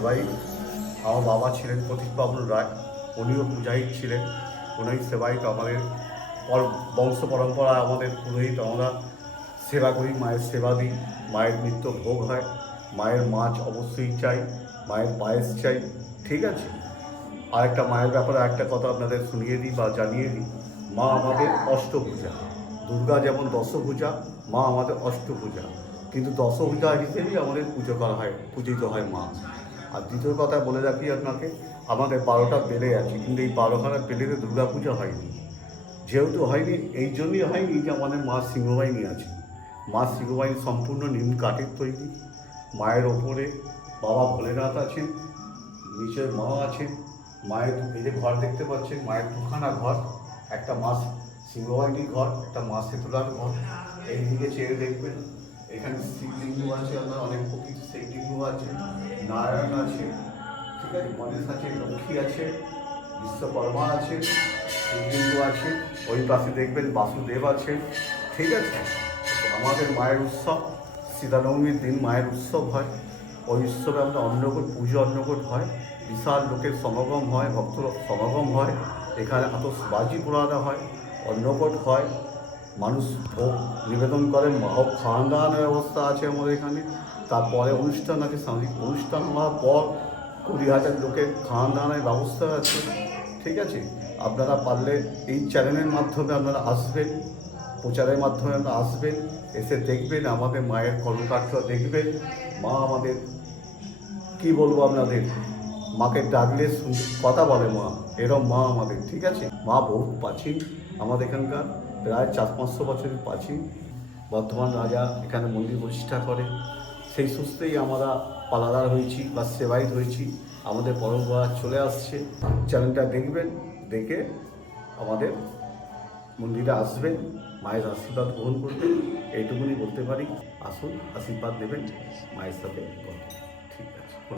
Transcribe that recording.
সেবাই। আমার বাবা ছিলেন প্রদীপবাবুল রায়, উনিও পূজাহিত ছিলেন, উনি সেবায়িত। আমাদের বংশ পরম্পরা, আমাদের পুরোহিত, আমরা সেবা করি, মায়ের সেবা দিই, মায়ের নিত্য ভোগ হয়, মায়ের মাছ অবশ্যই চাই, মায়ের পায়েস চাই, ঠিক আছে। আর একটা মায়ের ব্যাপারে একটা কথা আপনাদের শুনিয়ে দিই বা জানিয়ে দিই, মা আমাদের অষ্টভুজা। দুর্গা যেমন দশভুজা, মা আমাদের অষ্টভুজা, কিন্তু দশভুজা হিসেবেই আমাদের পুজো করা হয়, পূজিত হয় মা। আর দ্বিতীয় কথা বলে রাখি আপনাকে, আমাদের 12টা বেলে আছে, কিন্তু এই 12খানা বেলেতে দুর্গা পূজা হয়নি। যেহেতু হয়নি, এই জন্যই হয়নি যে আমাদের মা সিংহবাহিনী আছে। মা সিংহবাহিনী সম্পূর্ণ নিম কাঠের তৈরি। মায়ের ওপরে বাবা ভোলেনাথ আছেন, নিচে মা আছেন। মায়ের এই যে ঘর দেখতে পাচ্ছেন, মায়ের দুখানা ঘর, একটা মা সিংহবাহিনীর ঘর, একটা মা শীতলার ঘর। এইদিকে চেয়ে দেখবেন, এখানে শিবলিঙ্গ আছে, আপনার অনেক প্রকৃত শিবলিঙ্গ আছে, নারায়ণ আছে, ঠিক আছে, গণেশ আছে, লক্ষ্মী আছে, বিশ্বকর্মা আছে, শিবলিঙ্গ আছে। ওই পাশে দেখবেন বাসুদেব আছে, ঠিক আছে। আমাদের মায়ের উৎসব, সীতানবমীর দিন মায়ের উৎসব হয়। ওই উৎসবে আমাদের অন্নকূট, পুজো অন্নকূট হয়, বিশাল লোকের সমাগম হয়, ভক্তর সমাগম হয়। এখানে আতশবাজি পোড়ানো হয়, অন্নকূট হয়, মানুষ ভোগ নিবেদন করেন, হোক খাওয়ান দাওয়ানোর ব্যবস্থা আছে আমাদের এখানে। তারপরে অনুষ্ঠান আছে, সামাজিক অনুষ্ঠান হওয়ার পর 20,000 লোকের খাওয়ান দাওয়ানোর ব্যবস্থা আছে, ঠিক আছে। আপনারা পারলে এই চ্যানেলের মাধ্যমে আপনারা আসবেন, প্রচারের মাধ্যমে আপনারা আসবেন, এসে দেখবেন আমাদের মায়ের কর্মকাণ্ড দেখবেন। মা আমাদের, কি বলবো আপনাদের, মাকে ডাকলে কথা বলে মা, এরম মা আমাদের, ঠিক আছে। মা বহু প্রাচীন, আমাদের এখানকার প্রায় 400-500 বছরের প্রাচীন। বর্ধমান রাজা এখানে মন্দির প্রতিষ্ঠা করে, সেই সূত্রেই আমরা পালাদার হয়েছি বা সেবায়িত হয়েছি, আমাদের পরম্পরা চলে আসছে। চ্যানেলটা দেখবেন, দেখে আমাদের মন্দিরে আসবেন, মায়ের আশীর্বাদ গ্রহণ করবেন, এইটুকুনি বলতে পারি। আসুন, আশীর্বাদ নেবেন, মায়ের সাথে কথা।